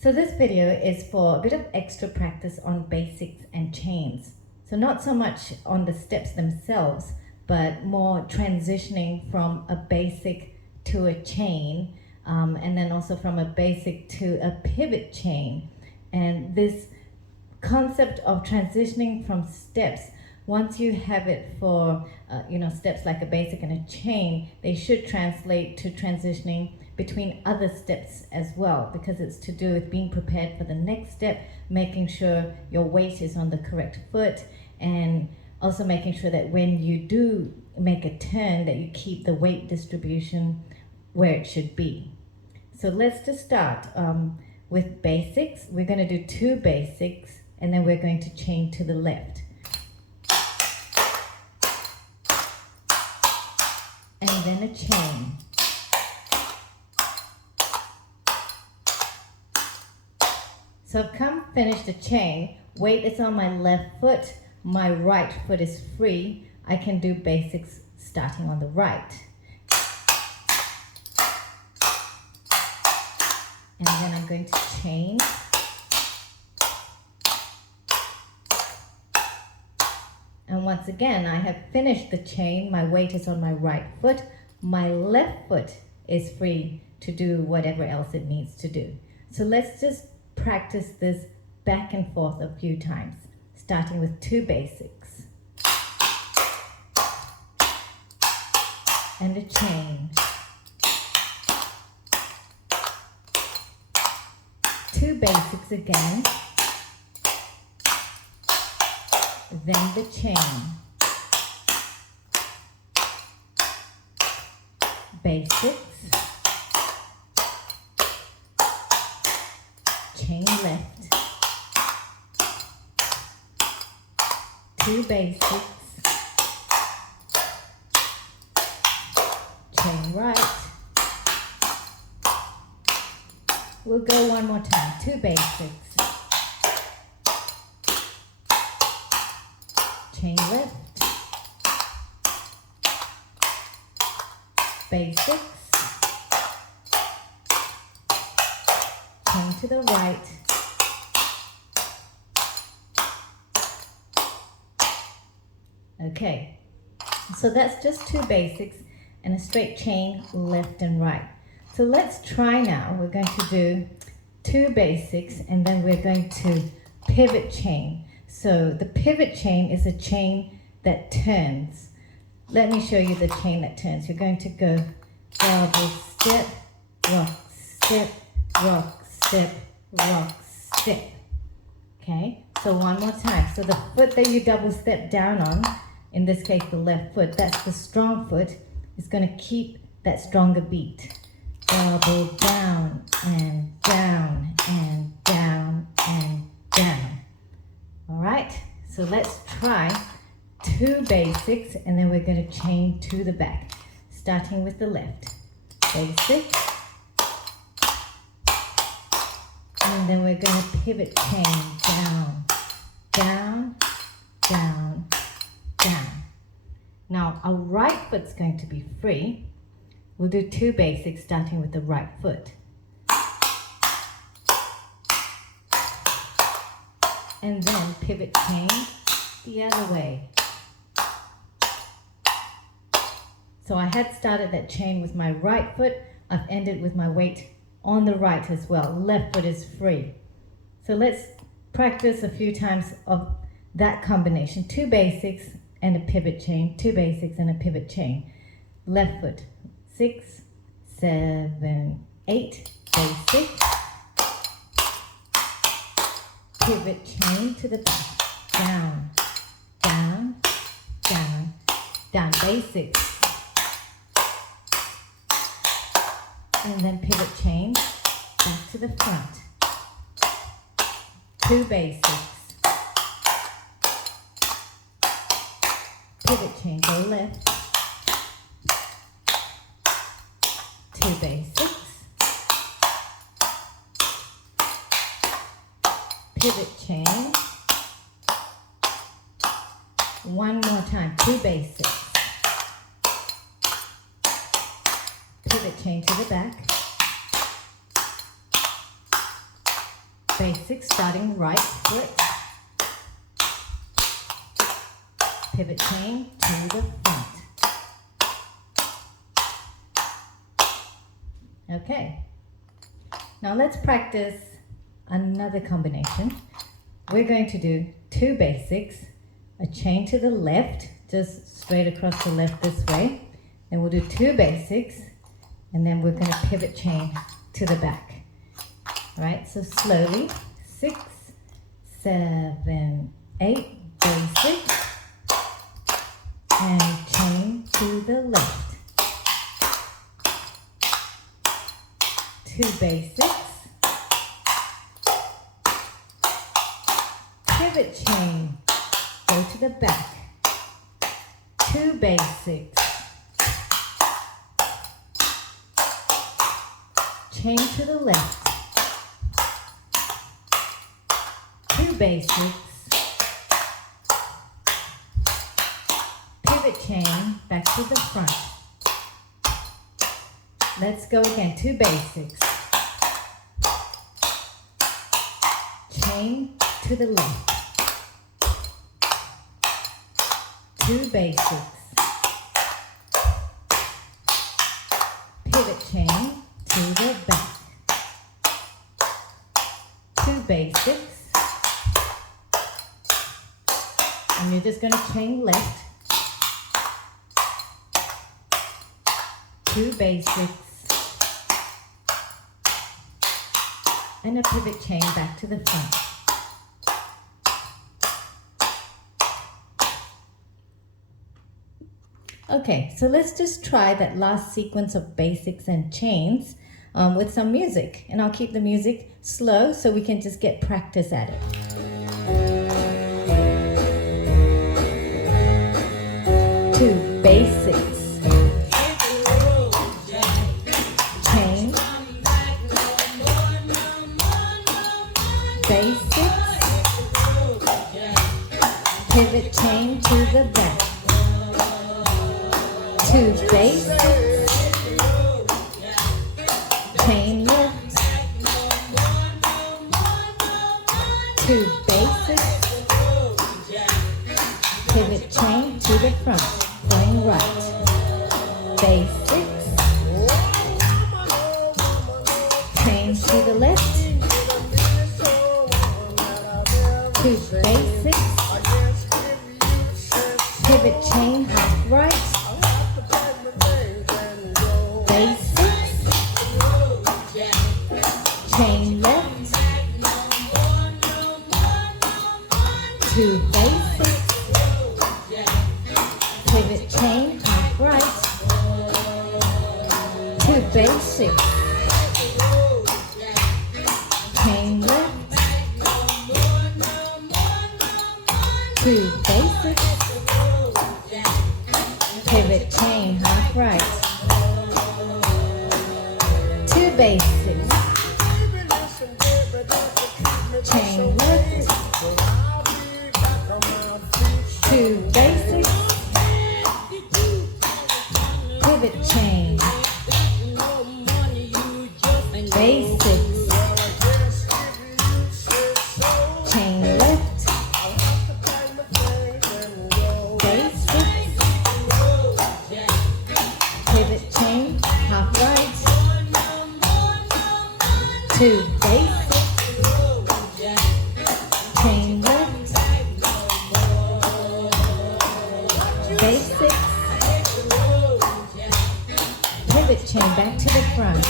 So this video is for a bit of extra practice on basics and chains. So not so much on the steps themselves, but more transitioning from a basic to a chain, and then also from a basic to a pivot chain. And this concept of transitioning from steps, once you have it for steps like a basic and a chain, they should translate to transitioning between other steps as well, because it's to do with being prepared for the next step, making sure your weight is on the correct foot, and also making sure that when you do make a turn that you keep the weight distribution where it should be. So let's just start with basics. We're going to do 2 basics and then we're going to chain to the left. And then a chain. So I've come finished the chain, weight is on my left foot, my right foot is free. I can do basics starting on the right. And then I'm going to chain. And once again, I have finished the chain, my weight is on my right foot, my left foot is free to do whatever else it needs to do. So let's just practice this back and forth a few times, starting with 2 basics. And a chain. 2 basics again. Then the chain. Basics. Chain left. 2 basics. Chain right. We'll go one more time. 2 basics. Chain left. Basics. Chain to the right. Okay, so that's just 2 basics and a straight chain left and right. So let's try now. We're going to do 2 basics and then we're going to pivot chain. So the pivot chain is a chain that turns. Let me show you the chain that turns. You're going to go double step, rock, step, rock, step, rock, step. Okay, so one more time. So the foot that you double step down on, in this case the left foot, that's the strong foot, is going to keep that stronger beat. Double down and down and down and down. All right, so let's try 2 basics and then we're going to chain to the back, starting with the left. Basic. And then we're going to pivot chain down, down, down, down. Now our right foot's going to be free. We'll do 2 basics starting with the right foot. And then pivot chain the other way. So I had started that chain with my right foot. I've ended with my weight on the right as well. Left foot is free. So let's practice a few times of that combination. 2 basics and a pivot chain. 2 basics and a pivot chain. Left foot. 6, 7, 8. Basic. Pivot chain to the back. Down, down, down, down. Basics. And then pivot chain back to the front. 2 basics. Pivot chain, go left. 2 basics. Pivot chain. One more time, 2 basics. Pivot chain to the back. basic, starting right foot, pivot chain to the front. Okay, now let's practice another combination. We're going to do 2 basics, a chain to the left, just straight across the left this way. Then we'll do 2 basics, and then we're going to pivot chain to the back. All right, so slowly, 6, 7, 8 basics, and chain to the left. 2 basics, pivot chain, go to the back. 2 basics, chain to the left. 2 basics, pivot chain back to the front. Let's go again. 2 basics, chain to the left. 2 basics, pivot chain to the back. 2 basics, and you're just going to chain left. 2 basics, and a pivot chain back to the front. Okay, so let's just try that last sequence of basics and chains with some music. And I'll keep the music slow so we can just get practice at it. Two basics. Chain. Basics. Pivot chain to the back. 2 basics, chain left, 2 basics, pivot chain to the front, going right, basics, chain to the left, 2 basics, pivot chain half right, chain left, 2 basics, pivot chain half right, 2 basics, chain left, 2 basics, pivot chain half right, 2 basics, chain left, 2 basics, pivot chain, basics, chain left, basics, pivot chain, half right, 2 basics, chain left, basics, pivot chain back to the front.